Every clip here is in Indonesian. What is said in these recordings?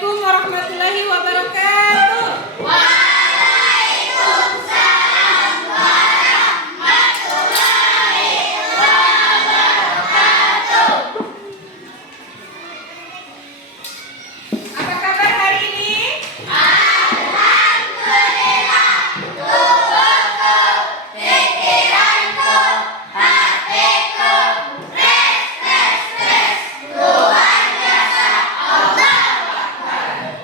Assalamualaikum warahmatullahi wabarakatuh. Waalaikumsalam warahmatullahi wabarakatuh. Apa kabar hari ini? Alhamdulillah, tubuhku, pikiranku, hatiku, res, luar biasa. Allah Akbar.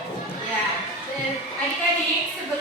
Ya, adik-adik, sebelum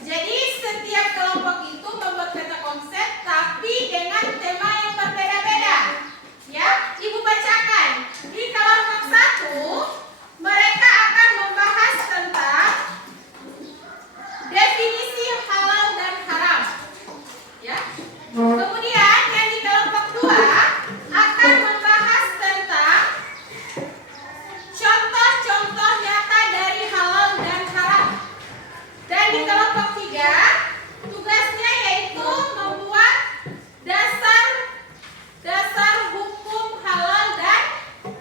Jadi setiap kelompok itu membuat peta konsep tapi dengan tema yang berbeda-beda. Ya, Ibu bacakan. Di kelompok 1 mereka akan membahas tentang definisi halal dan haram. Ya. Kemudian yang di kelompok 2 akan membahas tentang contoh-contoh nyata dari halal dan haram. Dan di kelompok 3 tugasnya yaitu membuat dasar hukum halal dan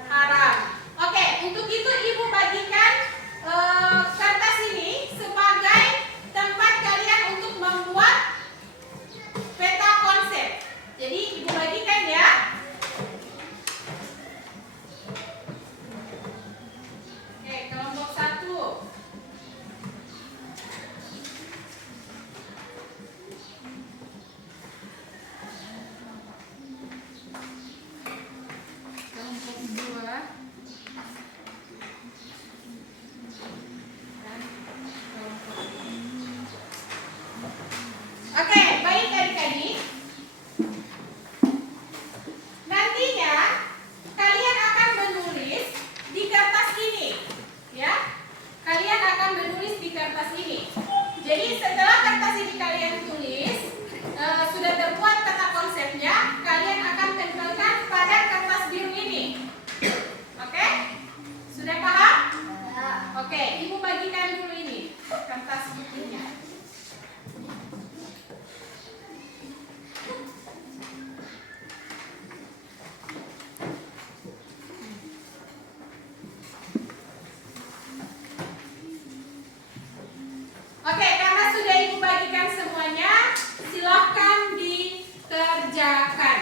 haram. Oke, untuk itu Ibu bagikan kertas ini sebagai tempat kalian untuk membuat peta konsep. Jadi Ibu bagikan ya. Oke, kelompok 1. Kelompok 2 dan kelompok. Oke, baik adik-adik. Nantinya kalian akan menulis di kertas ini, ya. Kalian akan menulis di kertas ini. Jadi setelah kertas ini kalian tulis, sudah terbuat peta konsepnya, kalian akan tempelkan pada kertas biru ini. Oke? Sudah paham? Oke, Ibu bagikan dulu ini kertas putihnya. Oke, karena sudah Ibu bagikan semuanya, silakan dikerjakan.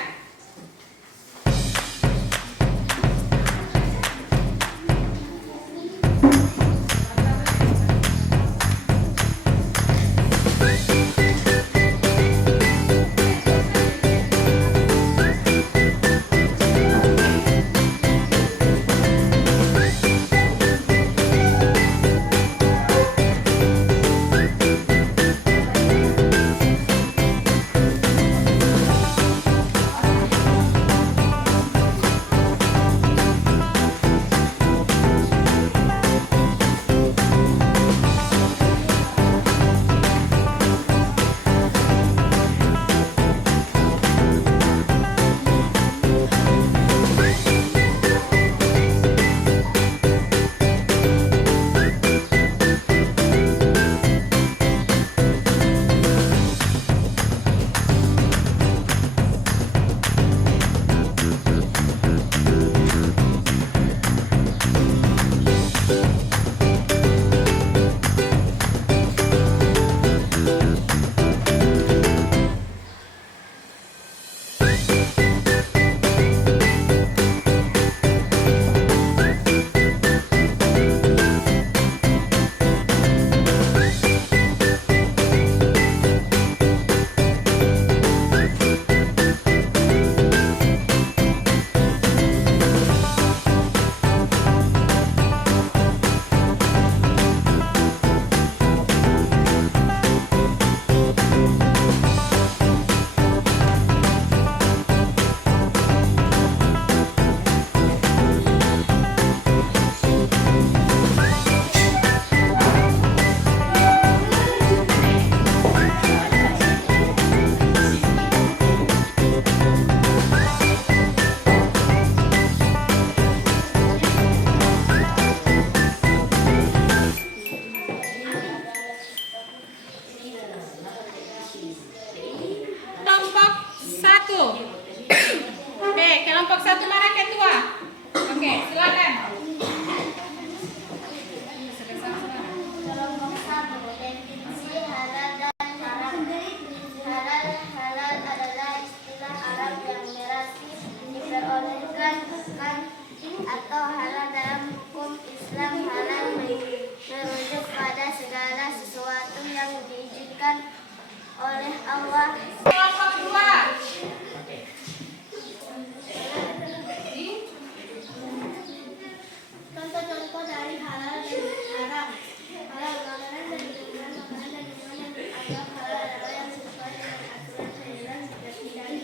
yang halal adalah yang sesuai dengan aturan syariat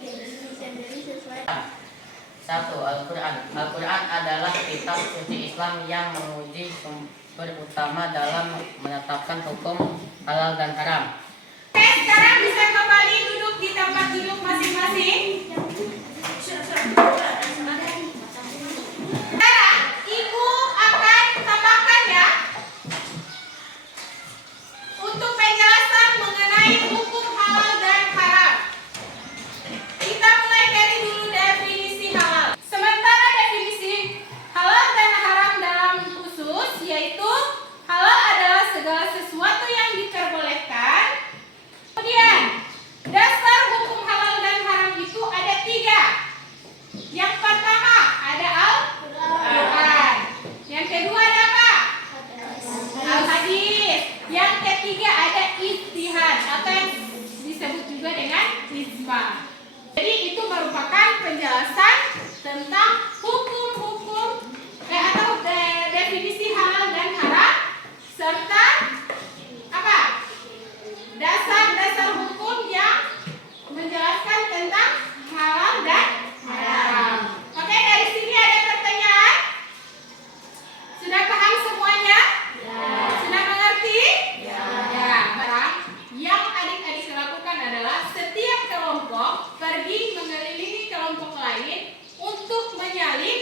tidak sendiri sesuai. 1. Al-Quran adalah kitab suci Islam yang menguji sumber utama dalam menetapkan hukum halal dan haram. Oke, sekarang bisa kembali duduk di tempat duduk masing-masing. Sekarang Ibu akan tambahkan ya untuk penjelasan mengenai hukum halal dan haram. Kita mulai dari dulu definisi halal. Sementara definisi halal dan haram dalam khusus yaitu halal adalah segala sesuatu yang diperbolehkan. Kemudian dasar hukum halal dan haram itu ada 3. Yang pertama ada Al-Quran. Yang kedua ada apa? Al-Hadis. Yang ketiga ada ijtihad atau yang disebut juga dengan ijma. Jadi itu merupakan penjelasan tentang hukum-hukum atau definisi halal dan haram serta apa? Dasar-dasar hukum yang menjelaskan tentang halal dan haram. Oke, dari sini ada pertanyaan? Sudah paham semuanya? Sudah mengerti? Ya. Sekarang yang adik-adik lakukan adalah setiap kelompok pergi mengelilingi kelompok lain untuk menyalin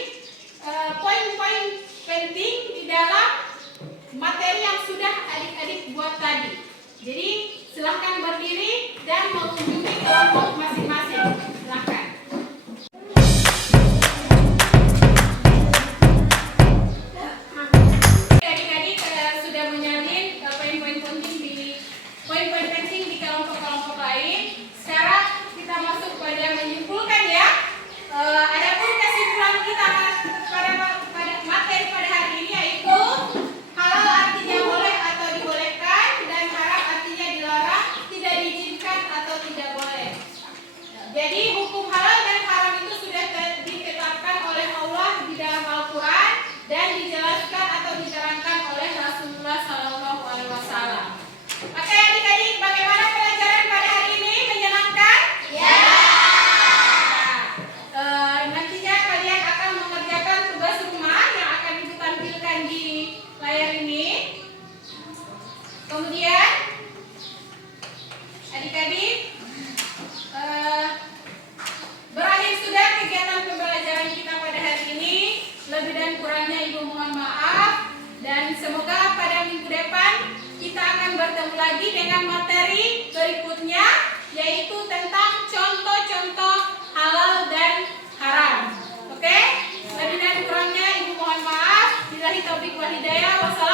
poin-poin penting di dalam materi yang sudah adik-adik buat tadi. Jadi silahkan berdiri dan mengunjungi kelompok masing-masing. Silahkan. Adik-adik sudah menyalin poin-poin penting di kelompok-kelompok lain. Sekarang kita masuk pada menyimpulkan ya. Adapun kesimpulan kita pada materi pada hari ini yaitu halal artinya boleh atau dibolehkan dan haram artinya dilarang, tidak diizinkan atau tidak boleh. Jadi hukum halal dan haram itu sudah ditetapkan oleh Allah di dalam Al-Quran dan dijelaskan atau diterangkan oleh Rasulullah SAW. Oke adik-adik, bagaimana pelajaran pada hari ini? Menyenangkan? Ya. Nantinya kalian akan mengerjakan tugas rumah yang akan Ibu tampilkan di layar ini. Kemudian adik-adik berakhir sudah kegiatan pembelajaran kita pada hari ini. Lebih dan kurangnya Ibu mohon maaf dan semoga pada minggu depan kita akan bertemu lagi dengan materi berikutnya yaitu tentang contoh-contoh halal dan haram. Oke? Lebih dan kurangnya Ibu mohon maaf. Billahi taufiq wal hidayah. Wassalamualaikum.